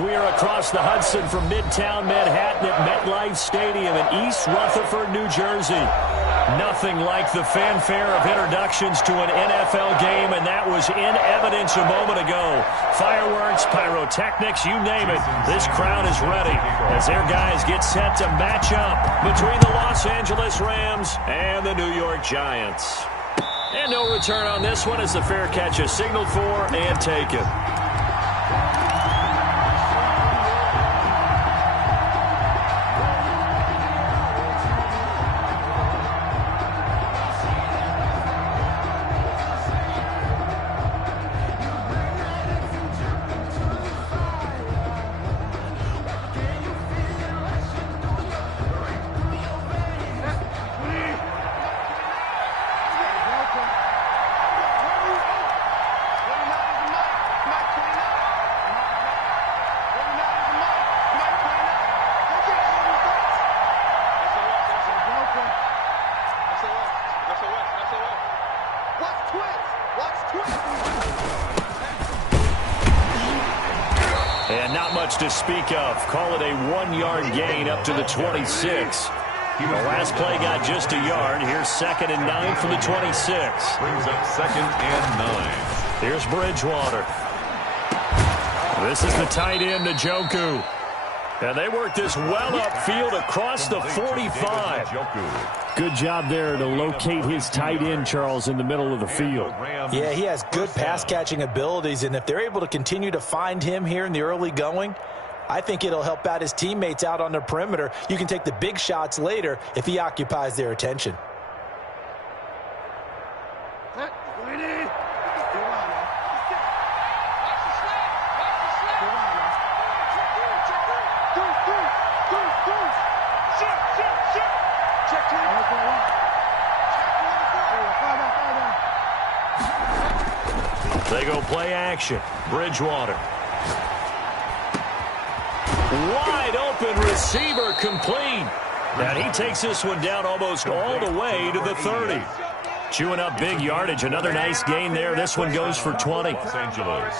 We are across the Hudson from Midtown Manhattan at MetLife Stadium in East Rutherford, New Jersey. Nothing like the fanfare of introductions to an NFL game, and that was in evidence a moment ago. Fireworks, pyrotechnics, you name it. This crowd is ready as their guys get set to match up between the Los Angeles Rams and the New York Giants. And no return on this one as the fair catch is signaled for and taken. And not much to speak of. Call it a 1-yard gain up to the 26. The last play got just a yard. Here's 2nd and 9 from the 26. Brings up 2nd and 9. Here's Bridgewater. This is the tight end, Njoku. And they work this well upfield across the 45. Good job there to locate his tight end, Charles, in the middle of the field. Yeah, he has good pass-catching abilities, and if they're able to continue to find him here in the early going, I think it'll help out his teammates out on the perimeter. You can take the big shots later if he occupies their attention. They go play action. Bridgewater. Wide open receiver complete. And he takes this one down almost all the way to the 30. Chewing up big yardage. Another nice gain there. This one goes for 20. Los Angeles.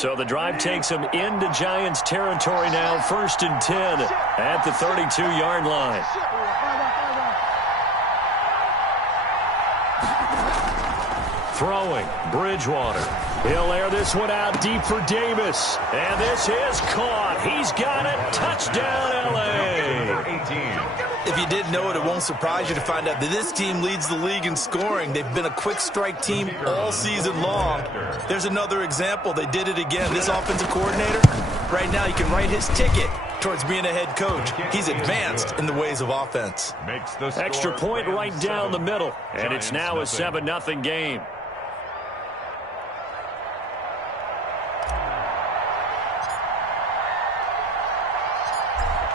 So the drive takes him into Giants territory now. 1st and 10 at the 32-yard line. Throwing, Bridgewater. He'll air this one out deep for Davis. And this is caught. He's got it. Touchdown, L.A. If you didn't know it, it won't surprise you to find out that this team leads the league in scoring. They've been a quick strike team all season long. There's another example. They did it again. This offensive coordinator, right now, you can write his ticket towards being a head coach. He's advanced in the ways of offense. Extra point right down the middle. And it's now a 7-0 game.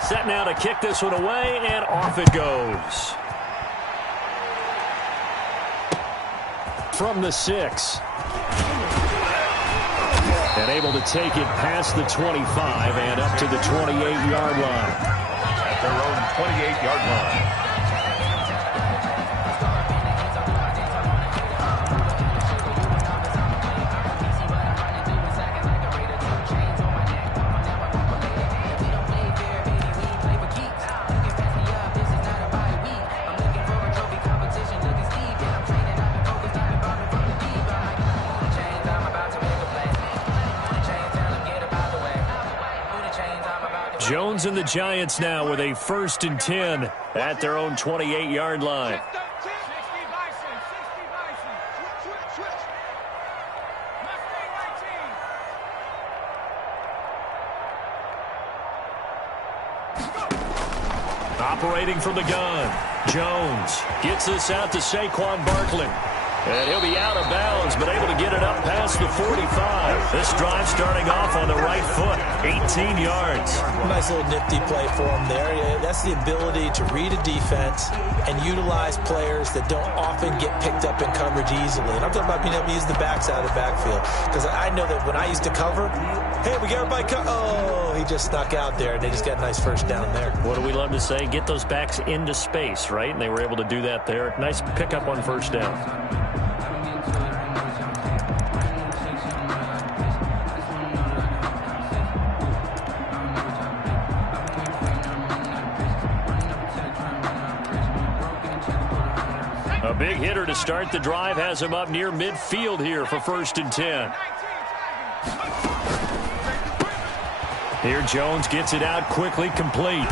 Set now to kick this one away, and off it goes. From the 6. And able to take it past the 25 and up to the 28-yard line. At their own 28-yard line. Jones and the Giants now with a 1st and 10 at their own 28-yard line. Operating from the gun, Jones gets this out to Saquon Barkley. And he'll be out of bounds, but able to get it up past the 45. This drive starting off on the right foot, 18 yards. Nice little nifty play for him there. Yeah, that's the ability to read a defense and utilize players that don't often get picked up in coverage easily. And I'm talking about being able to use the backside of the backfield. Because I know that when I used to cover, hey, we got everybody oh, he just snuck out there, and they just got a nice first down there. What do we love to say? Get those backs into space, right? And they were able to do that there. Nice pickup on 1st down. big hitter to start the drive has him up near midfield here for 1st and 10. Here Jones gets it out quickly, complete.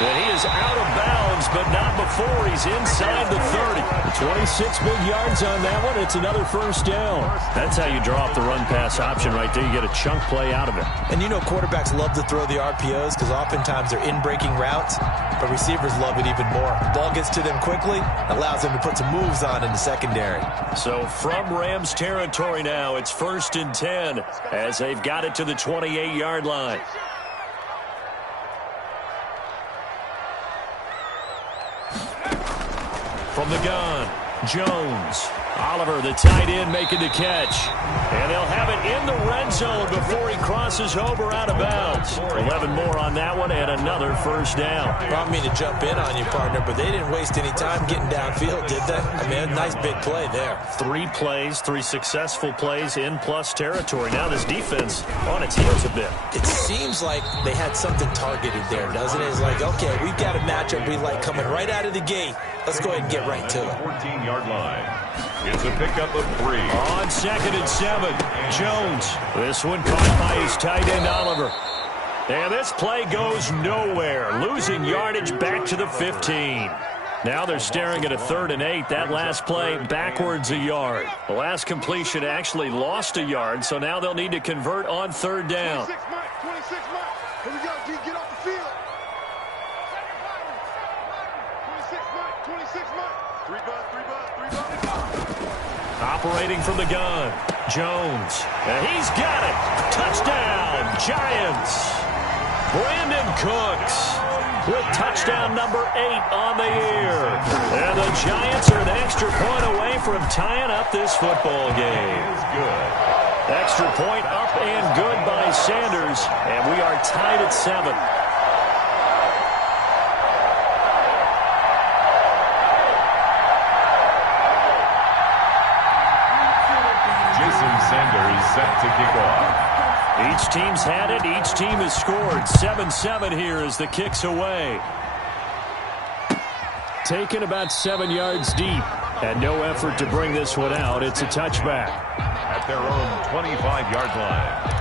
And he is out of bounds, but not before he's inside the 30. 26 big yards on that one. It's another 1st down. That's how you draw up the run-pass option right there. You get a chunk play out of it. And you know quarterbacks love to throw the RPOs because oftentimes they're in-breaking routes, but receivers love it even more. Ball gets to them quickly, allows them to put some moves on in the secondary. So from Rams territory now, it's 1st and 10 as they've got it to the 28-yard line. From the gun, Jones. Oliver, the tight end, making the catch. And they'll have it in the red zone before he crosses over out of bounds. 11 more on that one and another 1st down. I don't mean to jump in on you, partner, but they didn't waste any time getting downfield, did they? I mean, a nice big play there. 3 plays, 3 successful plays in plus territory. Now this defense on its heels a bit. It seems like they had something targeted there, doesn't it? It's like, okay, we've got a matchup we like coming right out of the gate. Let's go ahead and get right to it. 14-yard line. It's a pickup of 3. On 2nd and 7, Jones. This one caught by his tight end, Oliver. And this play goes nowhere. Losing yardage back to the 15. Now they're staring at a 3rd and 8. That last play backwards a yard. The last completion actually lost a yard, so now they'll need to convert on 3rd down. 26 Mike. Here we go, D. Get off the field. 26 Mike. 3 bud. Operating from the gun, Jones. And he's got it. Touchdown, Giants. Brandon Cooks with touchdown number 8 on the year. And the Giants are an extra point away from tying up this football game. Good. Extra point up and good by Sanders. And we are tied at 7. Sanders set to kick off. Each team's had it. Each team has scored. 7-7 here as the kick's away. Taken about 7 yards deep. And no effort to bring this one out. It's a touchback. At their own 25-yard line.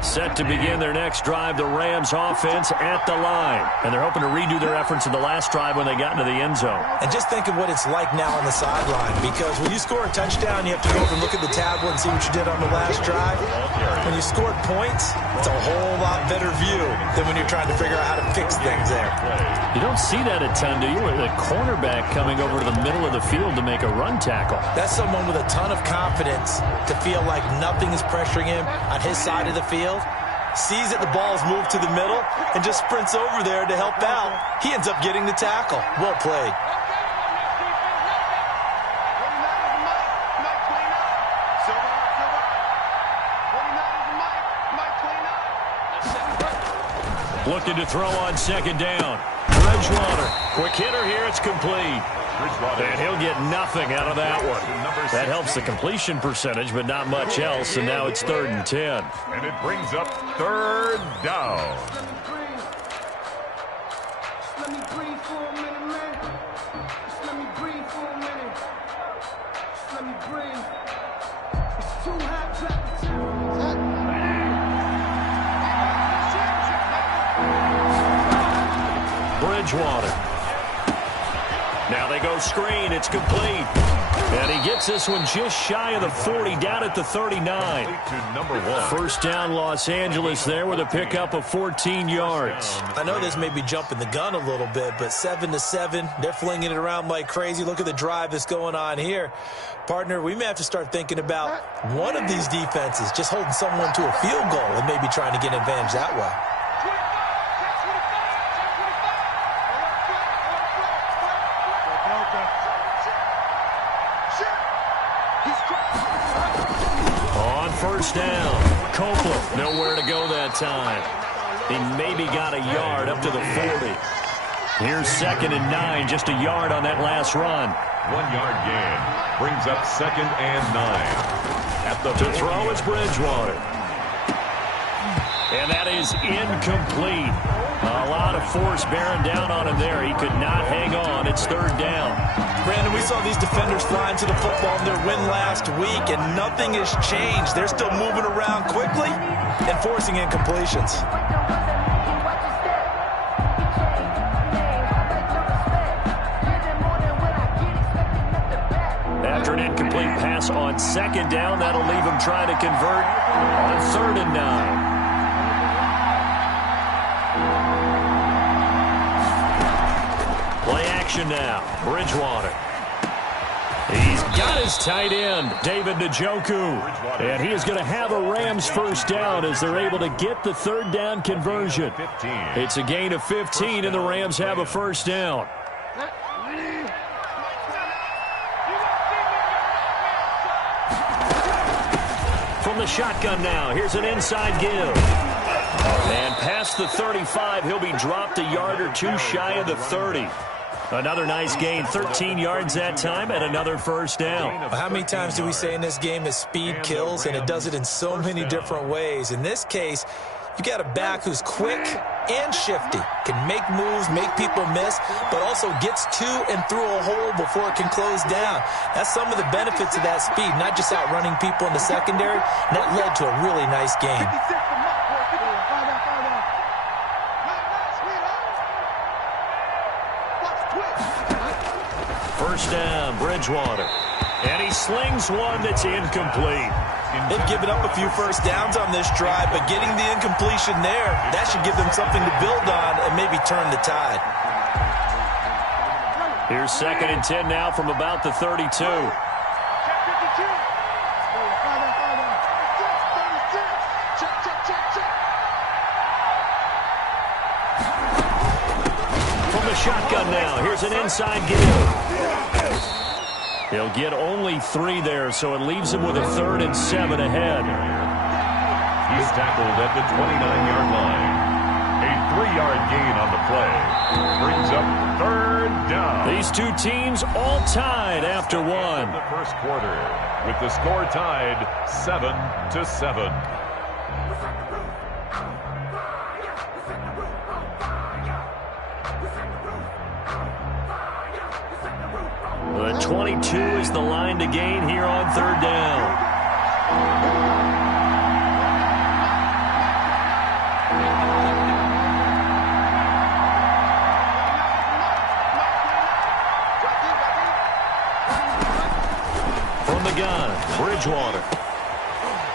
Set to begin their next drive, the Rams offense at the line. And they're hoping to redo their efforts in the last drive when they got into the end zone. And just think of what it's like now on the sideline, because when you score a touchdown, you have to go over and look at the tablet and see what you did on the last drive. When you scored points, it's a whole lot better view than when you're trying to figure out how to fix things there. You don't see that a ton, do you? The cornerback coming over to the middle of the field to make a run tackle. That's someone with a ton of confidence to feel like nothing is pressuring him on his side of the field. Sees that the ball's moved to the middle and just sprints over there to help out. He ends up getting the tackle. Well played. Looking to throw on 2nd down. Bridgewater. Quick hitter here. It's complete. And he'll get nothing out of that one. That helps the completion percentage, but not much else. And now it's 3rd and 10. And it brings up 3rd down. Let me breathe for a minute, man. Just let me breathe for a minute. Just let me breathe. It's too hot, Bridgewater. Now they go screen. It's complete. And he gets this one just shy of the 40, down at the 39. To number 1. 1st down, Los Angeles there with a pickup of 14 yards. I know this may be jumping the gun a little bit, but 7-7, they're flinging it around like crazy. Look at the drive that's going on here. Partner, we may have to start thinking about one of these defenses just holding someone to a field goal and maybe trying to get an advantage that way. On 1st down, Copeland, nowhere to go that time. He maybe got a yard up to the 40. Here's 2nd and 9, just a yard on that last run. 1-yard gain brings up 2nd and 9. At the to throw is Bridgewater. And that is incomplete. A lot of force bearing down on him there. He could not hang on. It's third down. Brandon, we saw these defenders flying to the football in their win last week, and nothing has changed. They're still moving around quickly and forcing incompletions. After an incomplete pass on second down, that'll leave him trying to convert on 3rd and 9. Play action now. Bridgewater. He's got his tight end, David Njoku. And he is going to have a Rams first down as they're able to get the 3rd down conversion. It's a gain of 15, and the Rams have a first down. From the shotgun now, here's an inside give. And past the 35, he'll be dropped a yard or two shy of the 30. Another nice gain, 13 yards that time, and another first down. How many times do we say in this game that speed kills, and it does it in so many different ways? In this case, you got a back who's quick and shifty, can make moves, make people miss, but also gets to and through a hole before it can close down. That's some of the benefits of that speed, not just outrunning people in the secondary, and that led to a really nice game. First down, Bridgewater. And he slings one that's incomplete. They've given up a few first downs on this drive, but getting the incompletion there, that should give them something to build on and maybe turn the tide. Here's 2nd and 10 now from about the 32. From the shotgun now, here's an inside give. He'll get only 3 there, so it leaves him with a 3rd and 7 ahead. He's tackled at the 29-yard line. A 3-yard gain on the play. Brings up 3rd down. These two teams all tied after one. The first quarter, with the score tied 7-7. The 22 is the line to gain here on 3rd down. From the gun, Bridgewater.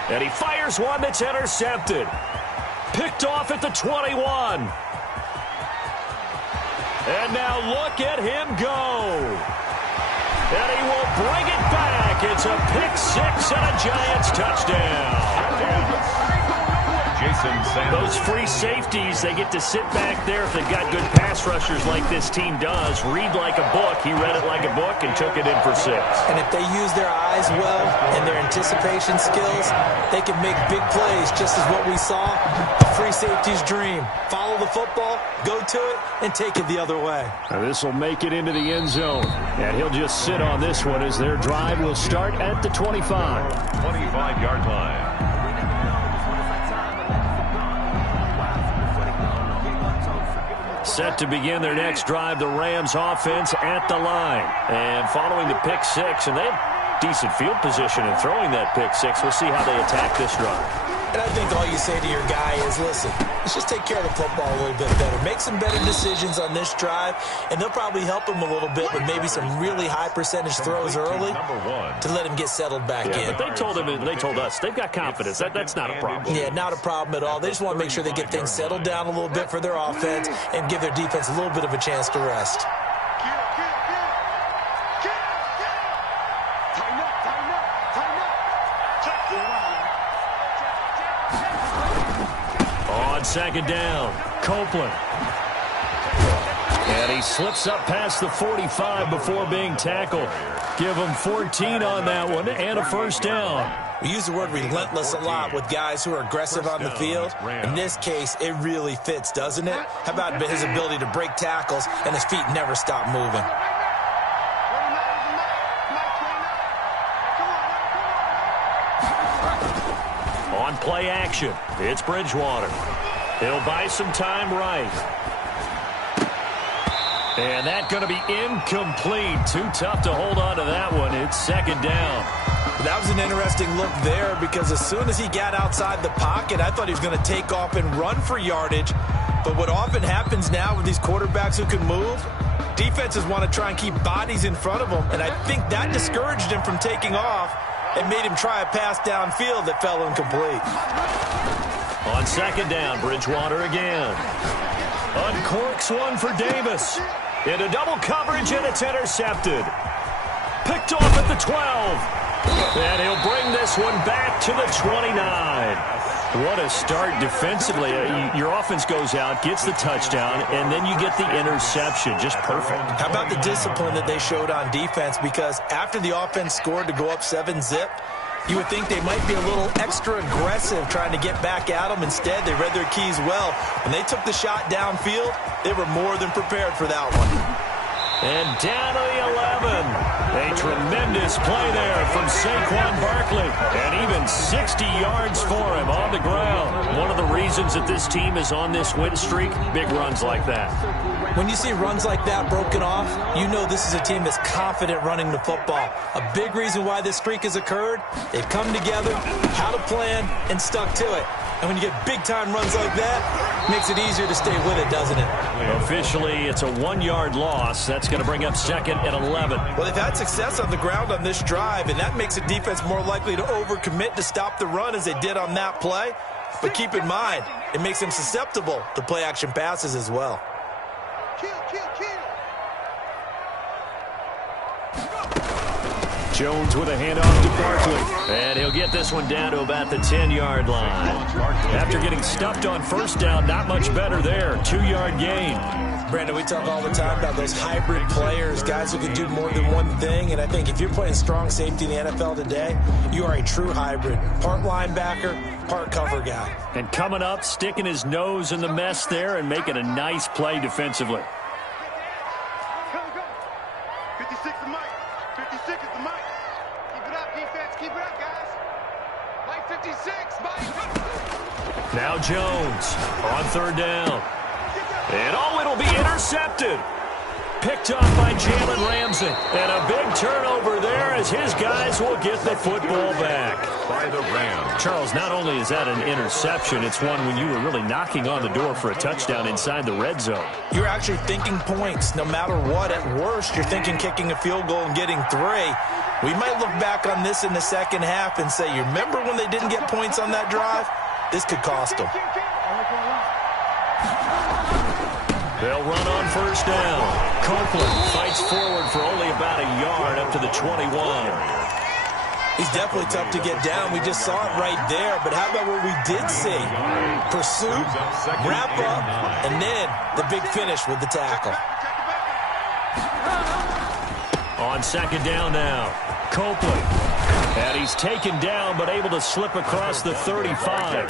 And he fires one that's intercepted. Picked off at the 21. And now look at him go. And he will bring it back. It's a pick 6 and a Giants touchdown. Jason Sanders. Those free safeties, they get to sit back there if they've got good pass rushers like this team does. Read like a book. He read it like a book and took it in for 6. And if they use their eyes well and their anticipation skills, they can make big plays, just as what we saw. A free safety's dream. Follow the football, go to it, and take it the other way. This will make it into the end zone. And he'll just sit on this one as their drive will start at the 25. 25-yard line. Set to begin their next drive, the Rams offense at the line. And following the pick 6, and they have decent field position in throwing that pick 6. We'll see how they attack this drive. And I think all you say to your guy is, listen, let's just take care of the football a little bit better. Make some better decisions on this drive, and they'll probably help him a little bit with maybe some really high percentage throws early to let him get settled back in. But they told him, and they told us, they've got confidence. That's not a problem. Yeah, not a problem at all. They just want to make sure they get things settled down a little bit for their offense and give their defense a little bit of a chance to rest. On 2nd down, Copeland. And he slips up past the 45 before being tackled. Give him 14 on that one and a first down. We use the word relentless a lot with guys who are aggressive on the field. In this case, it really fits, doesn't it? How about his ability to break tackles and his feet never stop moving? play action. It's Bridgewater. He'll buy some time right. And that's going to be incomplete. Too tough to hold on to that one. It's second down. That was an interesting look there because as soon as he got outside the pocket, I thought he was going to take off and run for yardage. But what often happens now with these quarterbacks who can move, defenses want to try and keep bodies in front of them, and I think that discouraged him from taking off and made him try a pass downfield that fell incomplete. On second down, Bridgewater again. Uncorks one for Davis. Into double coverage, and it's intercepted. Picked off at the 12. And he'll bring this one back to the 29. What a start defensively. Your offense goes out, gets the touchdown, and then you get the interception. Just perfect. How about the discipline that they showed on defense? Because after the offense scored to go up 7-zip, you would think they might be a little extra aggressive trying to get back at them. Instead, they read their keys well. When they took the shot downfield, they were more than prepared for that one. And down to the 11. A tremendous play there from Saquon Barkley. And even 60 yards for him on the ground. One of the reasons that this team is on this win streak, big runs like that. When you see runs like that broken off, you know this is a team that's confident running the football. A big reason why this streak has occurred, they've come together, had a plan, and stuck to it. And when you get big-time runs like that, it makes it easier to stay with it, doesn't it? Officially, it's a 1-yard loss. That's going to bring up second and 11. Well, they've had success on the ground on this drive, and that makes the defense more likely to overcommit to stop the run as they did on that play. But keep in mind, it makes them susceptible to play-action passes as well. Jones with a handoff to Barkley. And he'll get this one down to about the 10-yard line. After getting stuffed on first down, not much better there. 2-yard gain. Brandon, we talk all the time about those hybrid players, guys who can do more than one thing. And I think if you're playing strong safety in the NFL today, you are a true hybrid. Part linebacker, part cover guy. And coming up, sticking his nose in the mess there and making a nice play defensively. 56 is Mike. 56 is the Mike. Keep it up, defense. Keep it up, guys. Mike 56, Mike. Now Jones on third down. And it'll be intercepted. Picked off by Jalen Ramsey. And a big turnover there as his guys will get the football back. By the Rams. Charles, not only is that an interception, it's one when you were really knocking on the door for a touchdown inside the red zone. You're actually thinking points no matter what. At worst, you're thinking kicking a field goal and getting 3. We might look back on this in the second half and say, you remember when they didn't get points on that drive? This could cost them. They'll run on first down. Copeland fights forward for only about a yard up to the 21. He's definitely tough to get down. We just saw it right there. But how about what we did see? Pursuit, wrap up, and then the big finish with the tackle. On second down now, Copeland. And he's taken down but able to slip across the 35.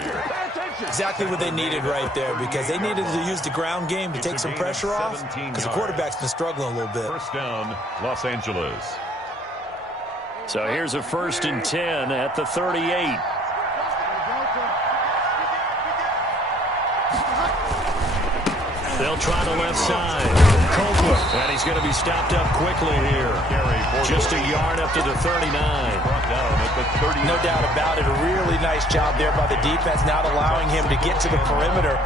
Exactly what they needed right there because they needed to use the ground game to take some pressure off because the quarterback's been struggling a little bit. First down, Los Angeles. So here's a 1st and 10 at the 38. They'll try the left side. Copeland, and he's going to be stopped up quickly here. Just a yard up to the 39. No doubt about it. A really nice job there by the defense, not allowing him to get to the perimeter.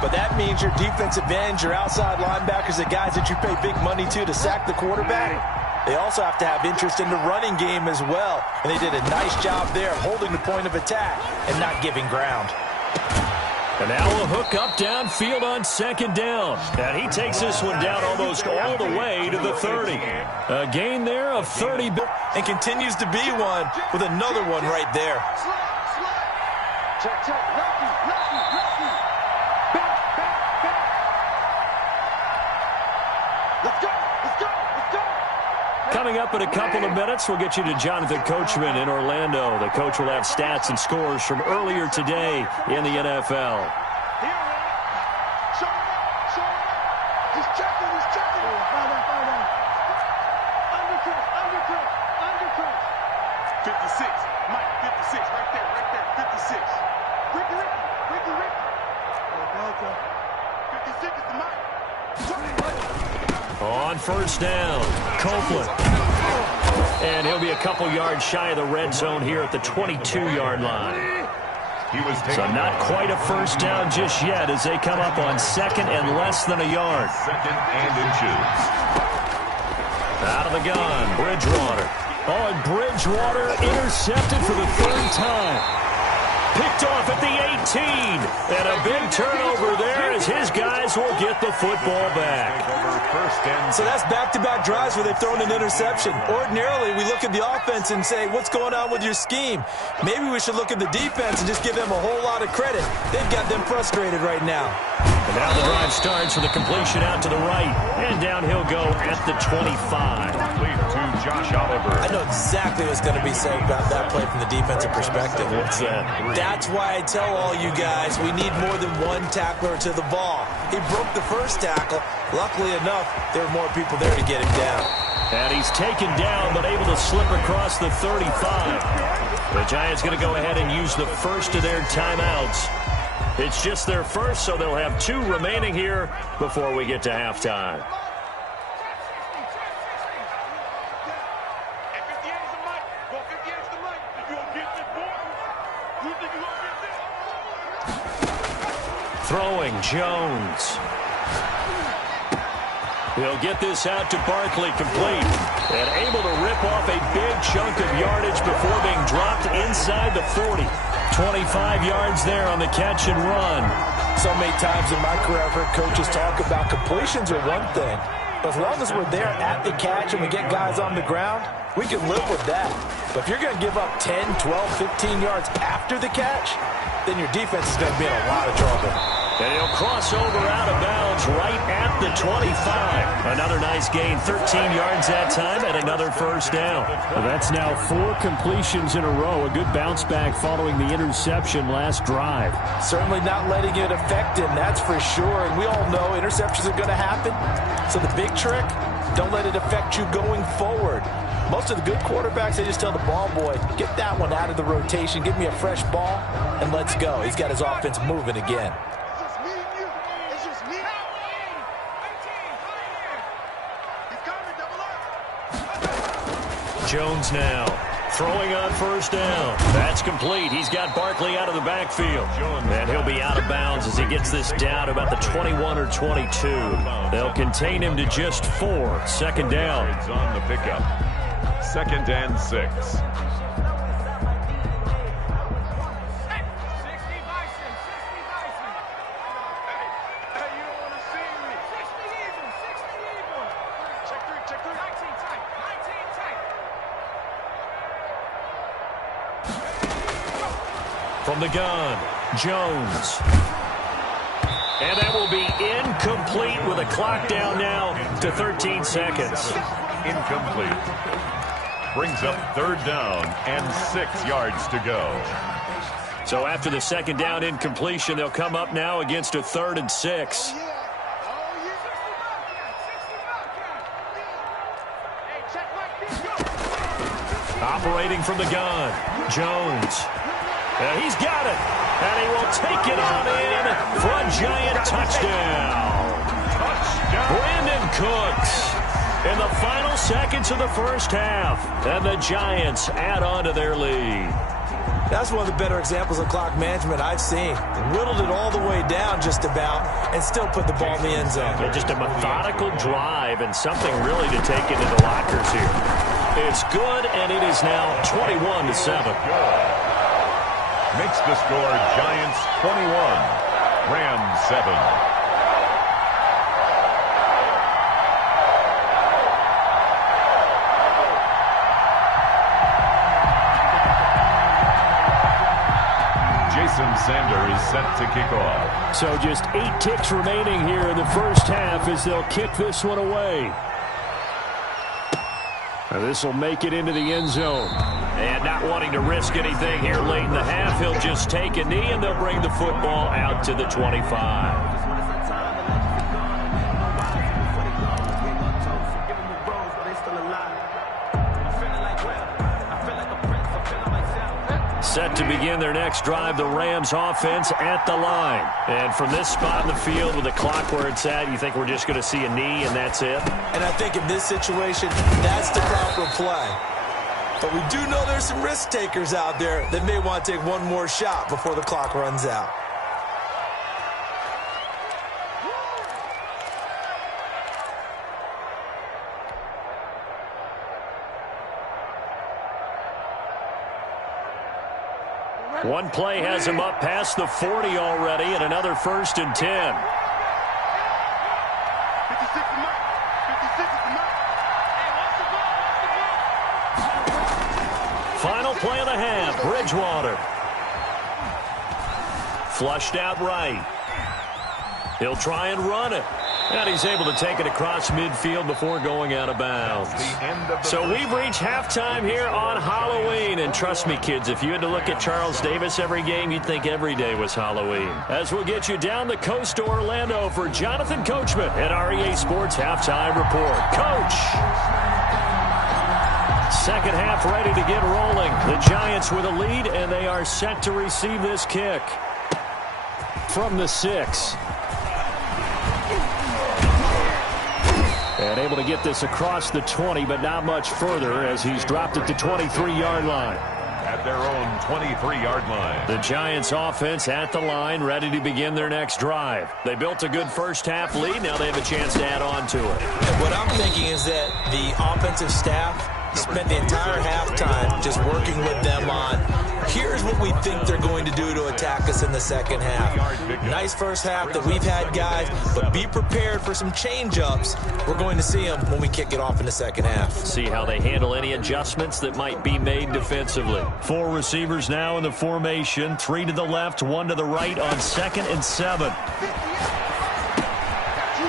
But that means your defensive ends, your outside linebackers, the guys that you pay big money to sack the quarterback, they also have to have interest in the running game as well. And they did a nice job there holding the point of attack and not giving ground. And now a hook up downfield on second down. And he takes this one down almost all the way to the 30. A gain there of 30. And continues to be one with another one right there. Check, check. Lefty, lefty, lefty. Back, back, back. Let's go, let's go, let's go. Coming up in a couple of minutes, we'll get you to Jonathan Coachman in Orlando. The coach will have stats and scores from earlier today in the NFL. Here, show him up, show him up. He's checking, he's checking. Fall down, fall down. Undercut, undercut, undercut. 56, Mike, 56, right there, 56. On first down, Copeland. And he'll be a couple yards shy of the red zone here at the 22-yard line. So not quite a first down just yet as they come up on second and less than a yard. Second and inches. Out of the gun, Bridgewater. Oh, and Bridgewater intercepted for the third time. Picked off at the 18. And a big turnover there as his guys will get the football back. So that's back-to-back drives where they've thrown an interception. Ordinarily, we look at the offense and say, what's going on with your scheme? Maybe we should look at the defense and just give them a whole lot of credit. They've got them frustrated right now. And now the drive starts with a completion out to the right. And down he'll go at the 25. Complete to Josh Oliver. I know exactly what's going to be said about that play from the defensive perspective. What's that? That's why I tell all you guys we need more than one tackler to the ball. He broke the first tackle. Luckily enough, there were more people there to get him down. And he's taken down but able to slip across the 35. The Giants going to go ahead and use the first of their timeouts. It's just their first, so they'll have 2 remaining here before we get to halftime. Throwing, Jones. He'll get this out to Barkley, complete. And able to rip off a big chunk of yardage before being dropped inside the 40. 25 yards there on the catch and run. So many times in my career I've heard coaches talk about completions are one thing. But as long as we're there at the catch and we get guys on the ground, we can live with that. But if you're going to give up 10, 12, 15 yards after the catch, then your defense is going to be in a lot of trouble. And he'll cross over out of bounds right at the 25. Another nice gain, 13 yards that time, and another first down. Well, that's now 4 completions in a row. A good bounce back following the interception last drive. Certainly not letting it affect him, that's for sure. And we all know interceptions are going to happen. So the big trick, don't let it affect you going forward. Most of the good quarterbacks, they just tell the ball boy, get that one out of the rotation, give me a fresh ball, and let's go. He's got his offense moving again. Jones now throwing on first down. That's complete. He's got Barkley out of the backfield. And he'll be out of bounds as he gets this down to about the 21 or 22. They'll contain him to just 4. Second down. On the pickup. Second and 6. From the gun, Jones. And that will be incomplete with a clock down now to 13 seconds. Incomplete. Brings up third down and 6 yards to go. So after the second down incompletion, they'll come up now against a 3rd and 6. Operating from the gun, Jones. And he's got it. And he will take it on in for a Giant touchdown. Brandon Cooks in the final seconds of the first half. And the Giants add on to their lead. That's one of the better examples of clock management I've seen. Whittled it all the way down just about and still put the ball in the end zone. Yeah, just a methodical drive and something really to take into the lockers here. It's good, and it is now 21-7. Makes the score Giants 21, Rams 7. Jason Sander is set to kick off. So just 8 ticks remaining here in the first half as they'll kick this one away. This will make it into the end zone. And not wanting to risk anything here late in the half, he'll just take a knee, and they'll bring the football out to the 25. Set to begin their next drive, the Rams offense at the line. And from this spot in the field with the clock where it's at, you think we're just going to see a knee and that's it? And I think in this situation, that's the proper play. But we do know there's some risk takers out there that may want to take one more shot before the clock runs out. One play has him up past the 40 already, and another 1st and 10. Final play of the half, Bridgewater. Flushed out right. He'll try and run it. And he's able to take it across midfield before going out of bounds. So we've reached halftime here on Halloween. And trust me, kids, if you had to look at Charles Davis every game, you'd think every day was Halloween. As we'll get you down the coast to Orlando for Jonathan Coachman at REA Sports Halftime Report. Coach! Second half ready to get rolling. The Giants with a lead, and they are set to receive this kick from the 6. And able to get this across the 20, but not much further as he's dropped it to 23-yard line. At their own 23-yard line. The Giants offense at the line, ready to begin their next drive. They built a good first half lead. Now they have a chance to add on to it. And what I'm thinking is that the offensive staff spent the entire halftime just working with them on, here's what we think they're going to do to attack us in the second half. Nice first half that we've had, guys, but be prepared for some change-ups. We're going to see them when we kick it off in the second half. See how they handle any adjustments that might be made defensively. 4 receivers now in the formation, 3 to the left, 1 to the right on 2nd and 7.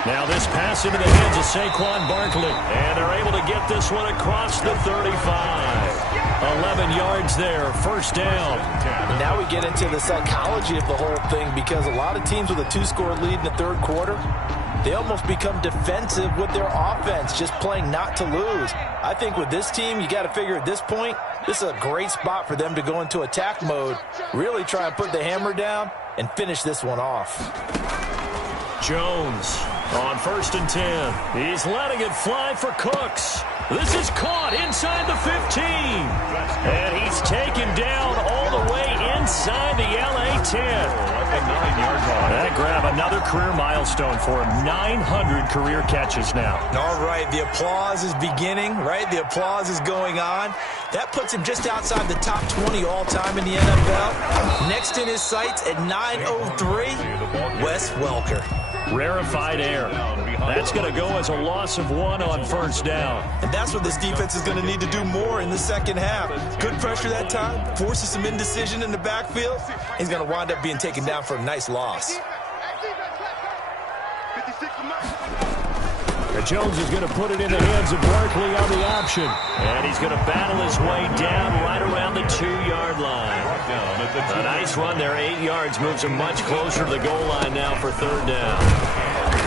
Now this pass into the hands of Saquon Barkley. And they're able to get this one across the 35. 11 yards there, first down. And now we get into the psychology of the whole thing, because a lot of teams with a 2-score lead in the third quarter, they almost become defensive with their offense, just playing not to lose. I think with this team, you got to figure at this point, this is a great spot for them to go into attack mode, really try and put the hammer down and finish this one off. Jones on 1st and 10. He's letting it fly for Cooks. This is caught inside the 15. And he's taken down all the way inside the LA 10. That grab, another career milestone for him. 900 career catches now. All right, the applause is beginning, right? The applause is going on. That puts him just outside the top 20 all-time in the NFL. Next in his sights at 903, Wes Welker. Rarefied air. That's going to go as a loss of 1 on first down. And that's what this defense is going to need to do more in the second half. Good pressure that time, forces some indecision in the backfield. He's going to wind up being taken down for a nice loss. Jones is going to put it in the hands of Barkley on the option. And he's going to battle his way down right around the 2-yard line. A nice run there, 8 yards, moves him much closer to the goal line now for third down.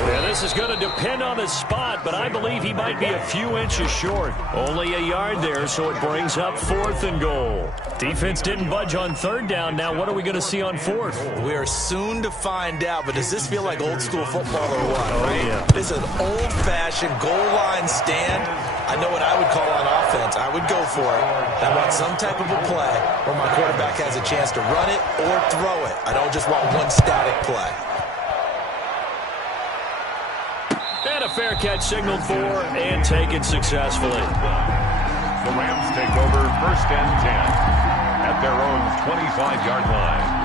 Yeah, this is going to depend on the spot, but I believe he might be a few inches short. Only a yard there, so it brings up 4th and goal. Defense didn't budge on third down. Now what are we going to see on 4th? We are soon to find out, but does this feel like old school football or what? Oh, right? yeah. This is an old-fashioned goal line stand. I know what I would call on offense. I would go for it. I want some type of a play where my quarterback has a chance to run it or throw it. I don't just want one static play. And a fair catch signaled for and taken successfully. The Rams take over 1st and 10 at their own 25-yard line.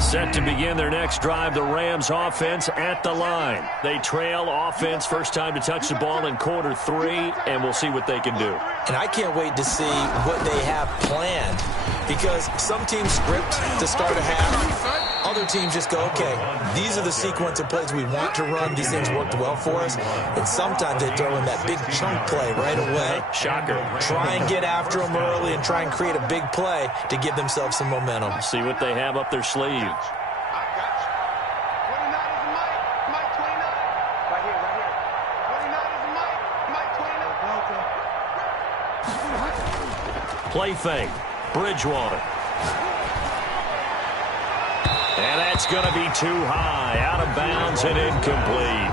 Set to begin their next drive, the Rams offense at the line. They trail offense, first time to touch the ball in quarter 3, and we'll see what they can do. And I can't wait to see what they have planned, because some teams script to start a half. Other teams just go, okay, these are the sequence of plays we want to run. These things worked well for us. And sometimes they throw in that big chunk play right away. Shocker. Try and get after them early and try and create a big play to give themselves some momentum. See what they have up their sleeve. Play fake. Bridgewater. And that's going to be too high. Out of bounds and incomplete.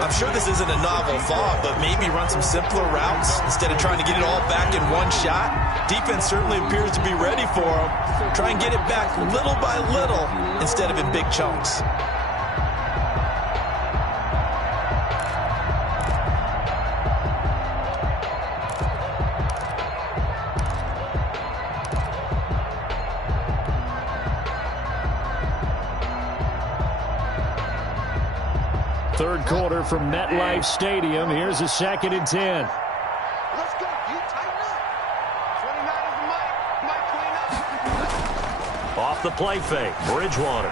I'm sure this isn't a novel thought, but maybe run some simpler routes instead of trying to get it all back in one shot. Defense certainly appears to be ready for him. Try and get it back little by little instead of in big chunks. Third quarter from MetLife Stadium. Here's a 2nd and 10. Let's go. You tighten up. 29 is the mic. Clean up. Off the play fake. Bridgewater.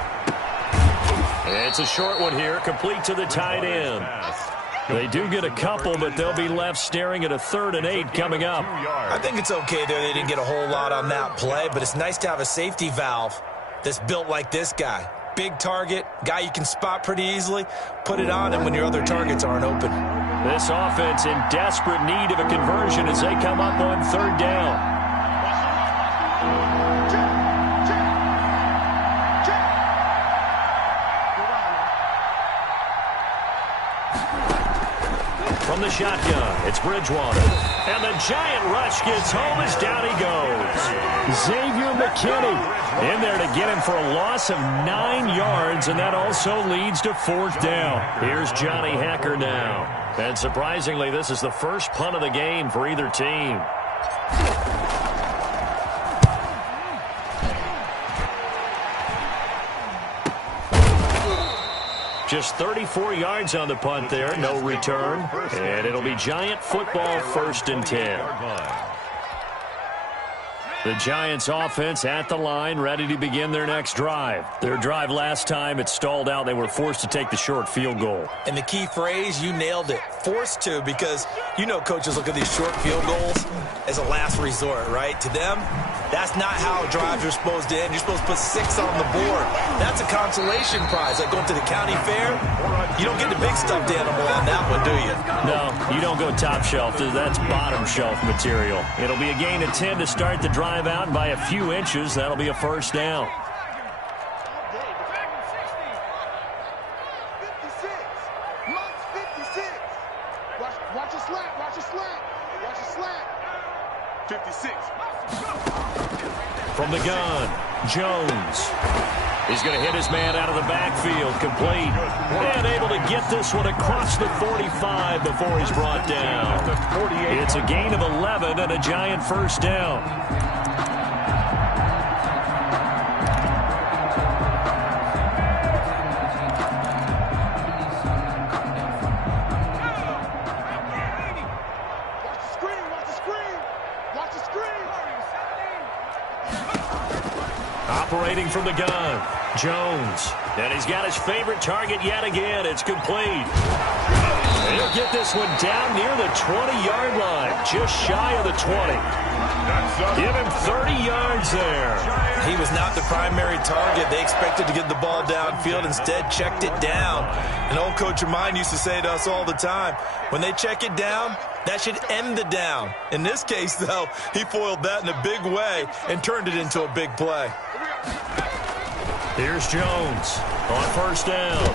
It's a short one here, complete to the tight end. They do get a couple, but they'll be left staring at a 3rd and 8 coming up. I think it's okay there. They didn't get a whole lot on that play, but it's nice to have a safety valve that's built like this guy. Big target, guy you can spot pretty easily. Put it on him when your other targets aren't open. This offense in desperate need of a conversion as they come up on 3rd down. From the shotgun, it's Bridgewater. And the giant rush gets home as down he goes. Xavier McKinney in there to get him for a loss of 9 yards, and that also leads to 4th down. Here's Johnny Hekker now. And surprisingly, this is the first punt of the game for either team. Just 34 yards on the punt there, no return. And it'll be Giant football, 1st and 10. The Giants offense at the line, ready to begin their next drive. Their drive last time, it stalled out. They were forced to take the short field goal. And the key phrase, you nailed it, forced to, because you know coaches look at these short field goals as a last resort, right? To them, that's not how drives are supposed to end. You're supposed to put 6 on the board. That's a consolation prize. Like going to the county fair, you don't get the big stuffed animal on that one, do you? No, you don't go top shelf. That's bottom shelf material. It'll be a gain of 10 to start the drive out, and by a few inches, that'll be a 1st down. 56. Max 56. Watch a slant. Watch a slant. Watch a slant. 56. From the gun, Jones. He's going to hit his man out of the backfield, complete. And able to get this one across the 45 before he's brought down. It's a gain of 11 and a Giant 1st down. Operating from the gun, Jones. And he's got his favorite target yet again. It's complete. And he'll get this one down near the 20-yard line, just shy of the 20. Give him 30 yards there. He was not the primary target. They expected to get the ball downfield. Instead, checked it down. An old coach of mine used to say to us all the time, when they check it down, that should end the down. In this case, though, he foiled that in a big way and turned it into a big play. Here's Jones on 1st down.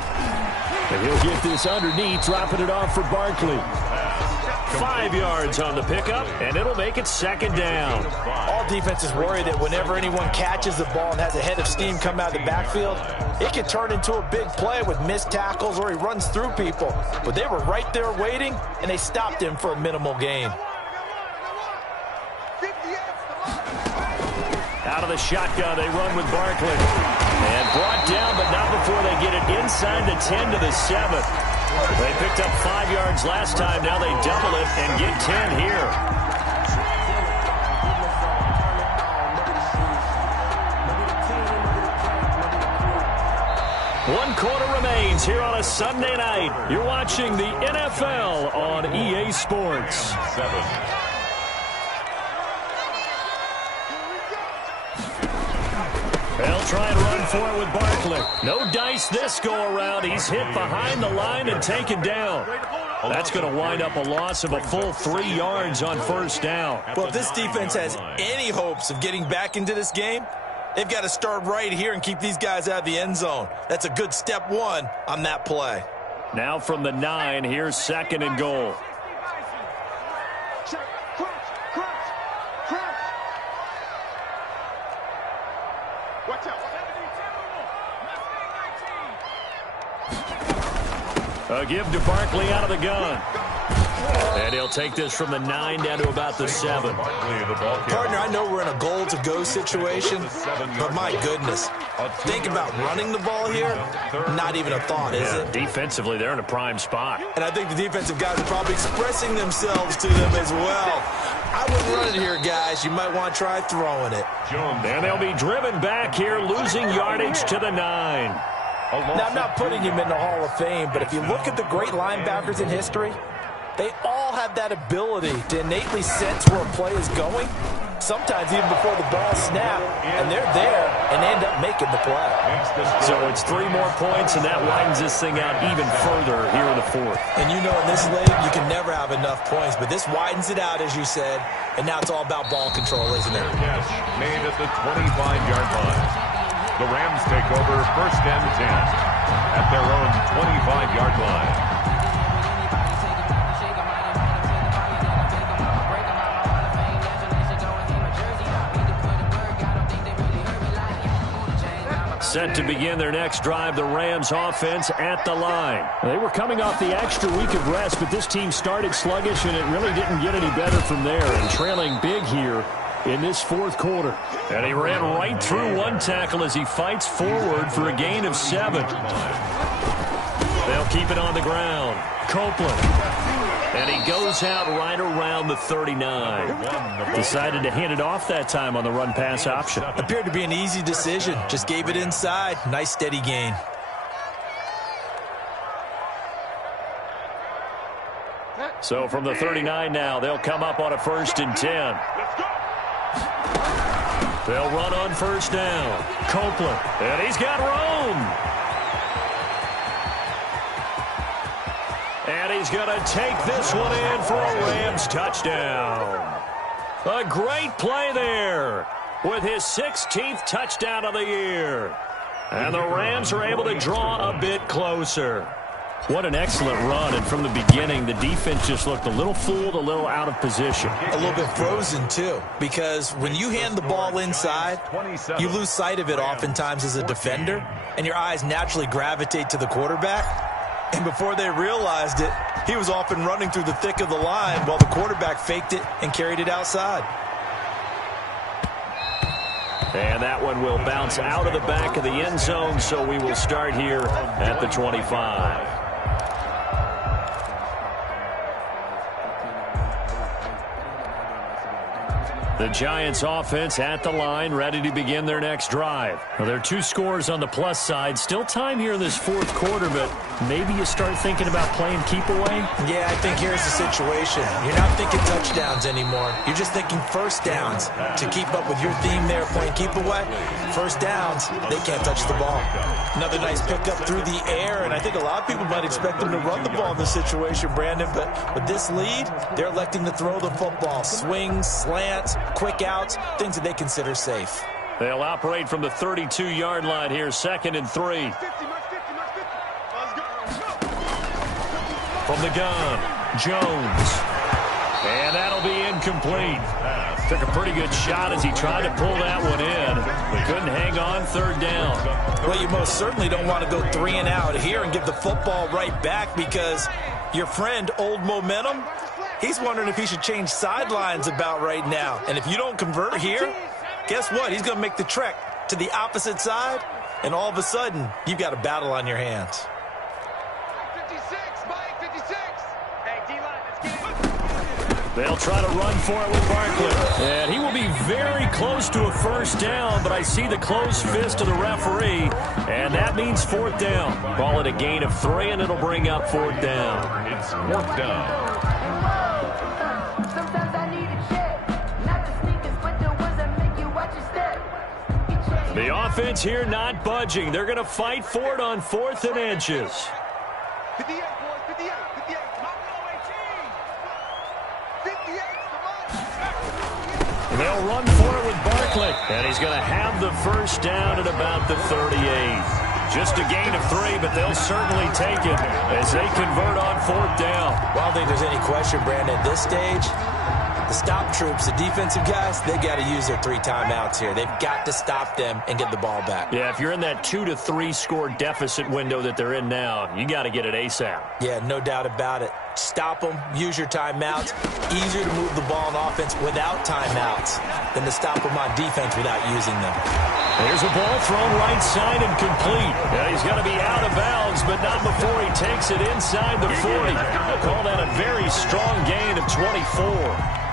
And he'll get this underneath, dropping it off for Barkley. 5 yards on the pickup, and it'll make it 2nd down. All defenses worry that whenever anyone catches the ball and has a head of steam come out of the backfield, it can turn into a big play with missed tackles or he runs through people. But they were right there waiting, and they stopped him for a minimal gain. Out of the shotgun, they run with Barkley. And brought down, but not before they get it inside the 10 to the 7. They picked up 5 yards last time. Now they double it and get 10 here. One quarter remains here on a Sunday night. You're watching the NFL on EA Sports. They'll try and run for it with Barkley. No dice this go around. He's hit behind the line and taken down. That's going to wind up a loss of a full 3 yards on first down. Well, if this defense has any hopes of getting back into this game, they've got to start right here and keep these guys out of the end zone. That's a good step one on that play. Now from the 9, here's 2nd and goal. A give to Barkley out of the gun. And he'll take this from the 9 down to about the 7. Partner, I know we're in a goal-to-go situation, but my goodness, think about running the ball here. Not even a thought, is it? Defensively, they're in a prime spot. And I think the defensive guys are probably expressing themselves to them as well. I wouldn't run it here, guys. You might want to try throwing it. And they'll be driven back here, losing yardage to the 9. Now, I'm not putting him in the Hall of Fame, but if you look at the great linebackers in history, they all have that ability to innately sense where a play is going, sometimes even before the ball snaps, and they're there and end up making the play. So it's 3 more points, and that widens this thing out even further here in the 4th. And you know in this league, you can never have enough points, but this widens it out, as you said, and now it's all about ball control, isn't it? Catch made at the 25-yard line. The Rams take over 1st and 10 at their own 25-yard line. Set to begin their next drive, the Rams offense at the line. They were coming off the extra week of rest, but this team started sluggish, and it really didn't get any better from there, and trailing big here in this 4th quarter. And he ran right through one tackle as he fights forward for a gain of 7. They'll keep it on the ground. Copeland. And he goes out right around the 39. Decided to hand it off that time on the run-pass option. Appeared to be an easy decision. Just gave it inside. Nice, steady gain. So from the 39 now, they'll come up on a 1st and 10. They'll run on 1st down. Copeland. And he's got room. And he's going to take this one in for a Rams touchdown. A great play there with his 16th touchdown of the year. And the Rams are able to draw a bit closer. What an excellent run, and from the beginning, the defense just looked a little fooled, a little out of position. A little bit frozen, too, because when you hand the ball inside, you lose sight of it oftentimes as a defender, and your eyes naturally gravitate to the quarterback. And before they realized it, he was off and running through the thick of the line while the quarterback faked it and carried it outside. And that one will bounce out of the back of the end zone, so we will start here at the 25. The Giants offense at the line, ready to begin their next drive. Well, there are 2 scores on the plus side. Still time here in this 4th quarter, but maybe you start thinking about playing keep away? Yeah, I think here's the situation. You're not thinking touchdowns anymore. You're just thinking first downs. To keep up with your theme there, playing keep away, first downs, they can't touch the ball. Another nice pickup through the air, and I think a lot of people might expect them to run the ball in this situation, Brandon, but with this lead, they're electing to throw the football. Swings, slants, quick outs, things that they consider safe. They'll operate from the 32-yard line here, 2nd and 3. From the gun, Jones. And that'll be incomplete. Took a pretty good shot as he tried to pull that one in, but couldn't hang on 3rd down. Well, you most certainly don't want to go 3 and out here and give the football right back, because your friend, Old Momentum, he's wondering if he should change sidelines about right now. And if you don't convert here, guess what? He's going to make the trek to the opposite side, and all of a sudden, you've got a battle on your hands. 56, Mike, 56. Hey, D-line, let's get it. They'll try to run for it with Barkley. And he will be very close to a 1st down, but I see the closed fist of the referee, and that means 4th down. Call it a gain of 3, and it'll bring up 4th down. It's 4th down. The offense here not budging. They're going to fight for it on 4th and inches. 58, boys, 58, 58. They'll run for it with Barkley. And he's going to have the first down at about the 38. Just a gain of 3, but they'll certainly take it as they convert on 4th down. Well, I don't think there's any question, Brandon, at this stage, the stop troops, the defensive guys, they got to use their 3 timeouts here. They've got to stop them and get the ball back. Yeah, if you're in that 2 to 3 score deficit window that they're in now, you got to get it ASAP. Yeah, no doubt about it. Stop them, use your timeouts. Easier to move the ball on offense without timeouts than to stop them on defense without using them. There's a ball thrown right side and complete. Yeah, he's going to be out of bounds, but not before he takes it inside the 40. They'll call that a very strong gain of 24.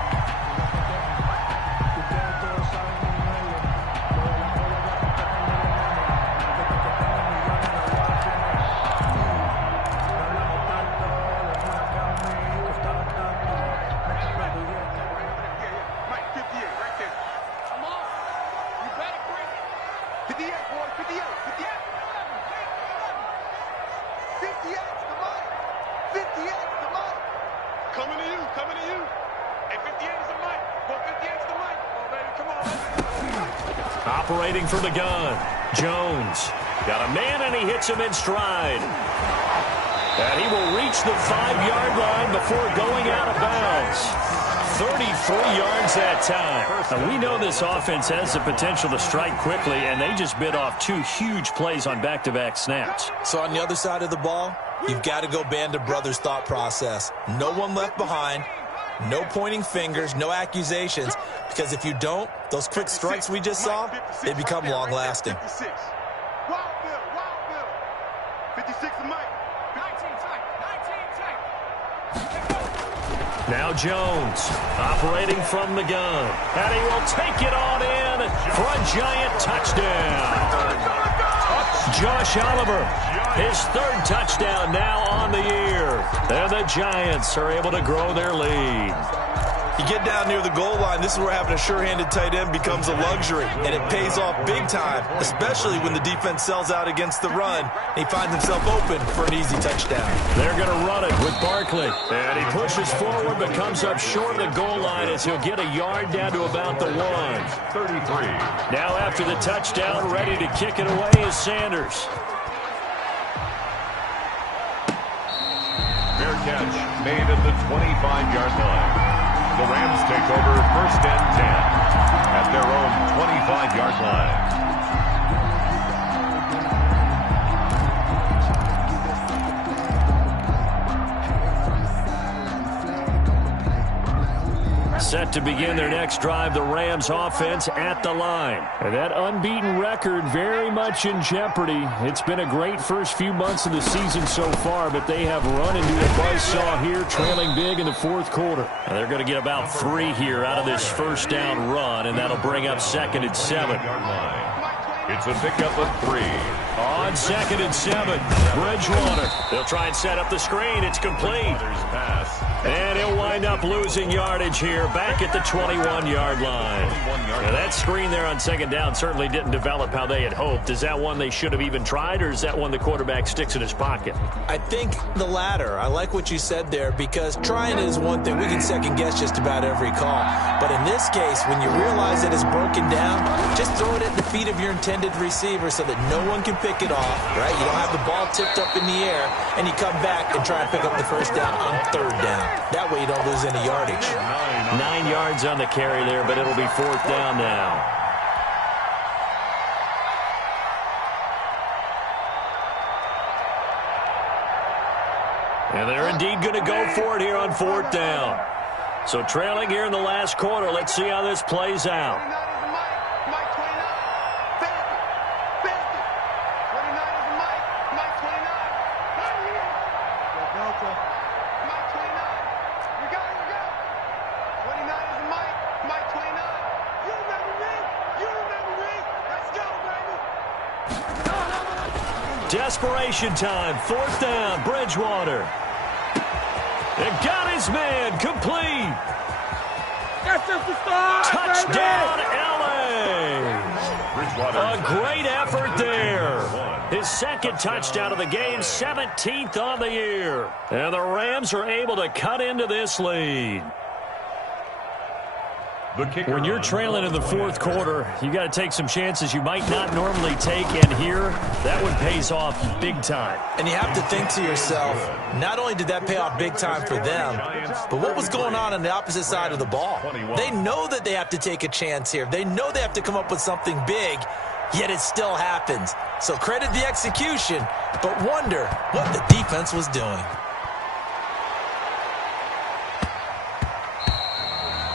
Operating from the gun, Jones. Got a man, and he hits him in stride. And he will reach the 5-yard line before going out of bounds. 33 yards that time. Now, we know this offense has the potential to strike quickly, and they just bit off 2 huge plays on back-to-back snaps. So on the other side of the ball, you've got to go Band of Brothers thought process. No one left behind. No pointing fingers, no accusations, because if you don't, those quick strikes we just saw, they become long-lasting. 56 Mike. 19 tight. Now Jones, operating from the gun, and he will take it on in for a giant touchdown. Josh Oliver, his 3rd touchdown now on the year. And the Giants are able to grow their lead. You get down near the goal line, this is where having a sure-handed tight end becomes a luxury, and it pays off big time, especially when the defense sells out against the run, and he finds himself open for an easy touchdown. They're going to run it with Barkley, and he pushes forward but comes up short of the goal line as he'll get a yard down to about the 1. 33. Now after the touchdown, ready to kick it away is Sanders. Fair catch made at the 25-yard line. The Rams take over 1st and 10 at their own 25-yard line. Set to begin their next drive, the Rams offense at the line. And that unbeaten record very much in jeopardy. It's been a great first few months of the season so far, but they have run into a buzzsaw here, trailing big in the 4th quarter. And they're going to get about 3 here out of this 1st down run, and that'll bring up 2nd and 7. It's a pickup of 3. On 2nd and 7, Bridgewater. They'll try and set up the screen. It's complete. And he'll wind up losing yardage here back at the 21-yard line. Now, that screen there on 2nd down certainly didn't develop how they had hoped. Is that one they should have even tried, or is that one the quarterback sticks in his pocket? I think the latter. I like what you said there, because trying is one thing. We can second-guess just about every call. But in this case, when you realize that it's broken down, just throw it at the feet of your intended receiver so that no one can pick it off, right? You don't have the ball tipped up in the air, and you come back and try and pick up the 1st down on 3rd down. That way you don't lose any yardage. 9 yards on the carry there, but it'll be 4th down now. And they're indeed going to go for it here on 4th down. So trailing here in the last quarter. Let's see how this plays out. Desperation time. 4th down. Bridgewater. It got his man. Complete. Touchdown, L.A. A great effort there. His 2nd touchdown of the game, 17th on the year. And the Rams are able to cut into this lead. The kicker. When you're trailing in the fourth quarter, you got to take some chances you might not normally take, and here, that one pays off big time. And you have to think to yourself, not only did that pay off big time for them, but what was going on the opposite side of the ball? They know that they have to take a chance here. They know they have to come up with something big, yet it still happens. So credit the execution, but wonder what the defense was doing.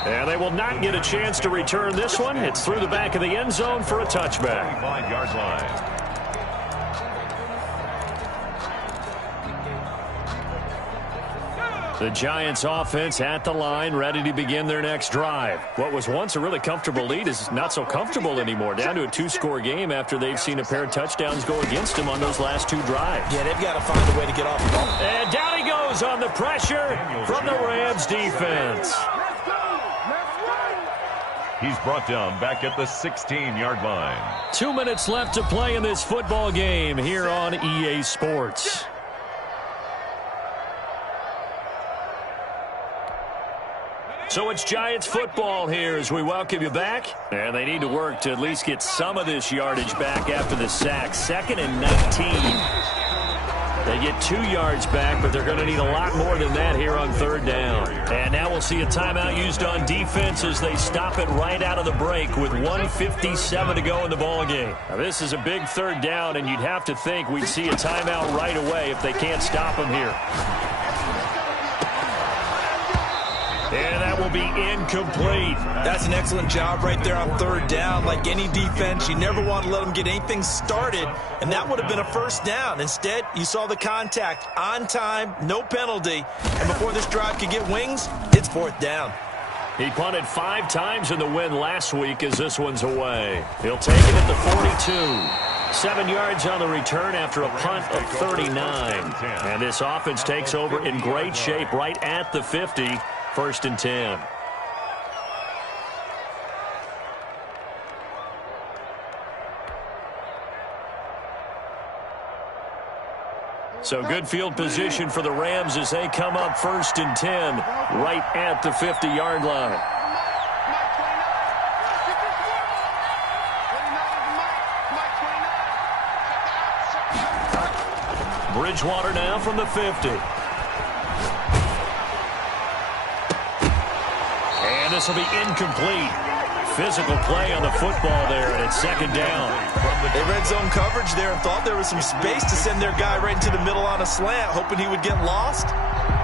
And they will not get a chance to return this one. It's through the back of the end zone for a touchback. 25-yard line. The Giants offense at the line, ready to begin their next drive. What was once a really comfortable lead is not so comfortable anymore. Down to a 2-score game after they've seen a pair of touchdowns go against them on those last 2 drives. Yeah, they've got to find a way to get off the ball. And down he goes on the pressure from the Rams defense. He's brought down back at the 16-yard line. 2 minutes left to play in this football game here on EA Sports. So it's Giants football here as we welcome you back. And they need to work to at least get some of this yardage back after the sack. 2nd and 19. They get 2 yards back, but they're going to need a lot more than that here on 3rd down. And now we'll see a timeout used on defense as they stop it right out of the break with 1:57 to go in the ballgame. Now, this is a big 3rd down, and you'd have to think we'd see a timeout right away if they can't stop them here. And that will be incomplete. That's an excellent job right there on 3rd down. Like any defense, you never want to let them get anything started, and that would have been a 1st down. Instead, you saw the contact on time, no penalty, and before this drive could get wings, it's 4th down. He punted 5 times in the win last week as this one's away. He'll take it at the 42. 7 yards on the return after a punt of 39. And this offense takes over in great shape right at the 50. 1st and 10. So good field position for the Rams as they come up 1st and 10 right at the 50-yard line. Bridgewater now from the 50. And this will be incomplete. Physical play on the football there, and it's 2nd down. They red zone coverage there and thought there was some space to send their guy right into the middle on a slant, hoping he would get lost.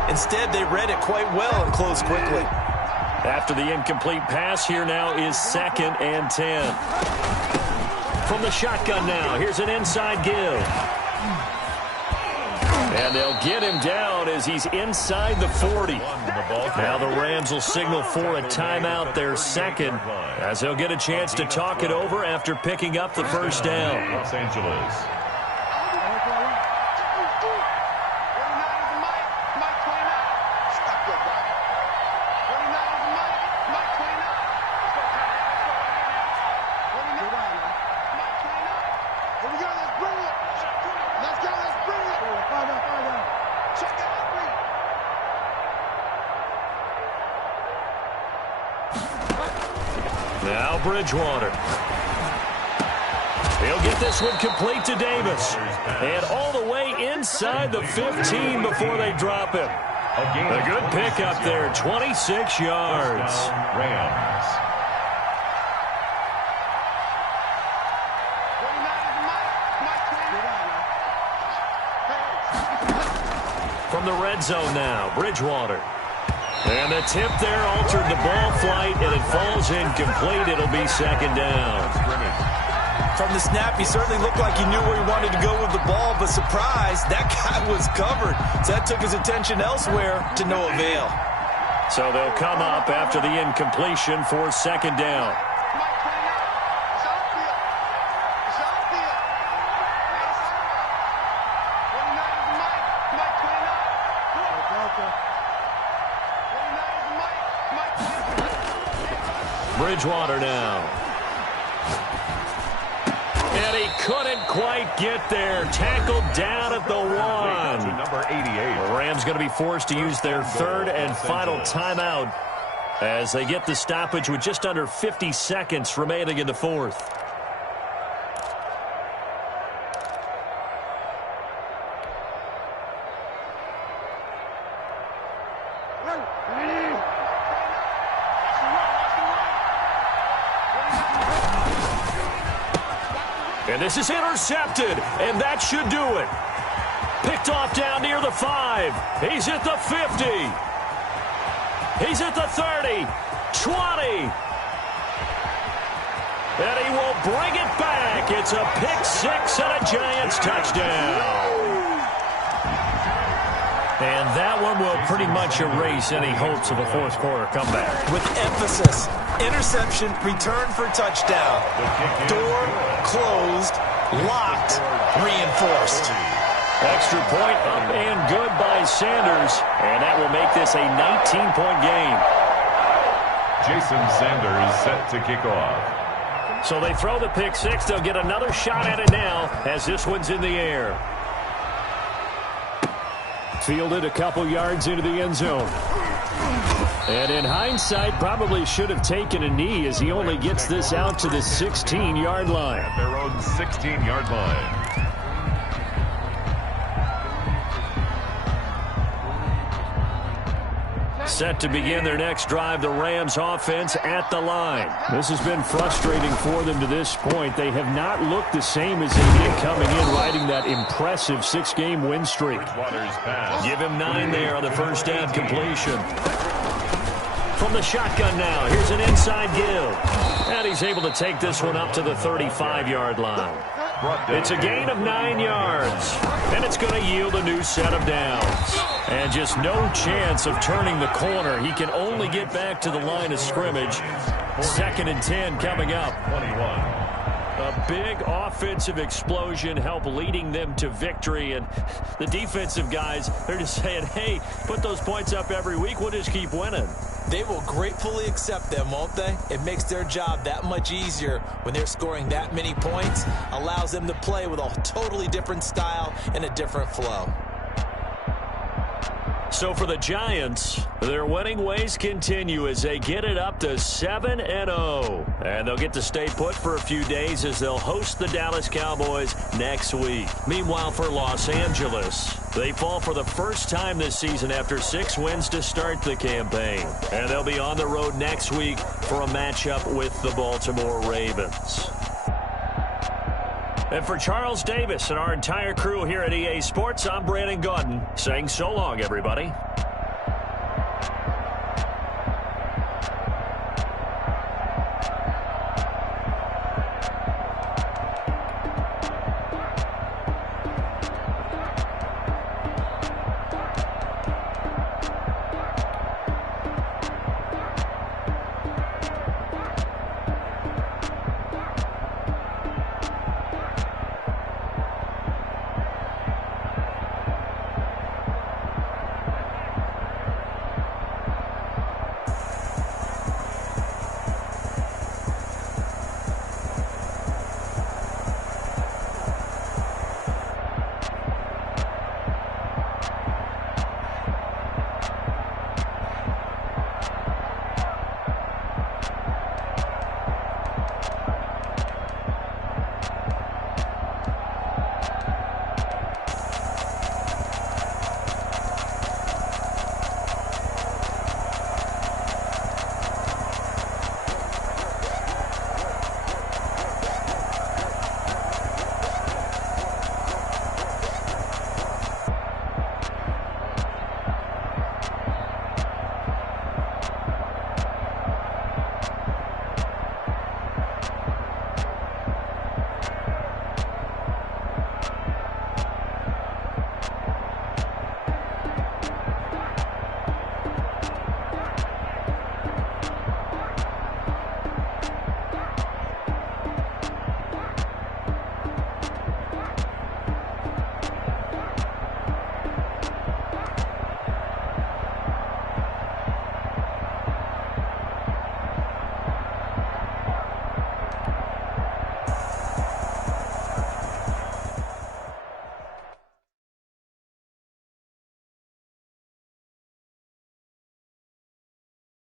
Instead, they read it quite well and closed quickly. After the incomplete pass, here now is 2nd and 10. From the shotgun now, here's an inside give. And they'll get him down as he's inside the 40. Now the Rams will signal for a timeout, their 2nd, as they'll get a chance to talk it over after picking up the 1st down. Los Angeles. Now Bridgewater. He'll get this one complete to Davis. And all the way inside the 15 before they drop him. A good pickup there, 26 yards. Rams. From the red zone now, Bridgewater. And the tip there altered the ball flight, and it falls incomplete. It'll be 2nd down. From the snap, he certainly looked like he knew where he wanted to go with the ball, but surprise, that guy was covered. So that took his attention elsewhere to no avail. So they'll come up after the incompletion for 2nd down. Bridgewater now. And he couldn't quite get there. Tackled down at the 1. Number 88. The Rams going to be forced to use their 3rd and final timeout as they get the stoppage with just under 50 seconds remaining in the fourth. And this is intercepted, and that should do it. Picked off down near the 5. He's at the 50. He's at the 30, 20. And he will bring it back. It's a pick six and a Giants touchdown. And that one will pretty much erase any hopes of a fourth quarter comeback. With emphasis, interception, return for touchdown. Door closed, locked, reinforced. Extra point up and good by Sanders. And that will make this a 19-point game. Jason Sanders set to kick off. So they throw the pick six. They'll get another shot at it now as this one's in the air. Fielded a couple yards into the end zone. And in hindsight, probably should have taken a knee as he only gets this out to the 16-yard line. At their own 16-yard line. Set to begin their next drive, the Rams offense at the line. This has been frustrating for them to this point. They have not looked the same as they did coming in, riding that impressive 6-game win streak. Give him 9 there on the first down completion. From the shotgun now, here's an inside give. And he's able to take this one up to the 35-yard line. It's a gain of 9 yards, and it's going to yield a new set of downs. And just no chance of turning the corner. He can only get back to the line of scrimmage. 2nd and 10 coming up. 21. A big offensive explosion help leading them to victory. And the defensive guys, they're just saying, hey, put those points up every week. We'll just keep winning. They will gratefully accept them, won't they? It makes their job that much easier when they're scoring that many points. Allows them to play with a totally different style and a different flow. So for the Giants, their winning ways continue as they get it up to 7-0. And they'll get to stay put for a few days as they'll host the Dallas Cowboys next week. Meanwhile, for Los Angeles, they fall for the first time this season after 6 wins to start the campaign. And they'll be on the road next week for a matchup with the Baltimore Ravens. And for Charles Davis and our entire crew here at EA Sports, I'm Brandon Gaudin saying so long, everybody.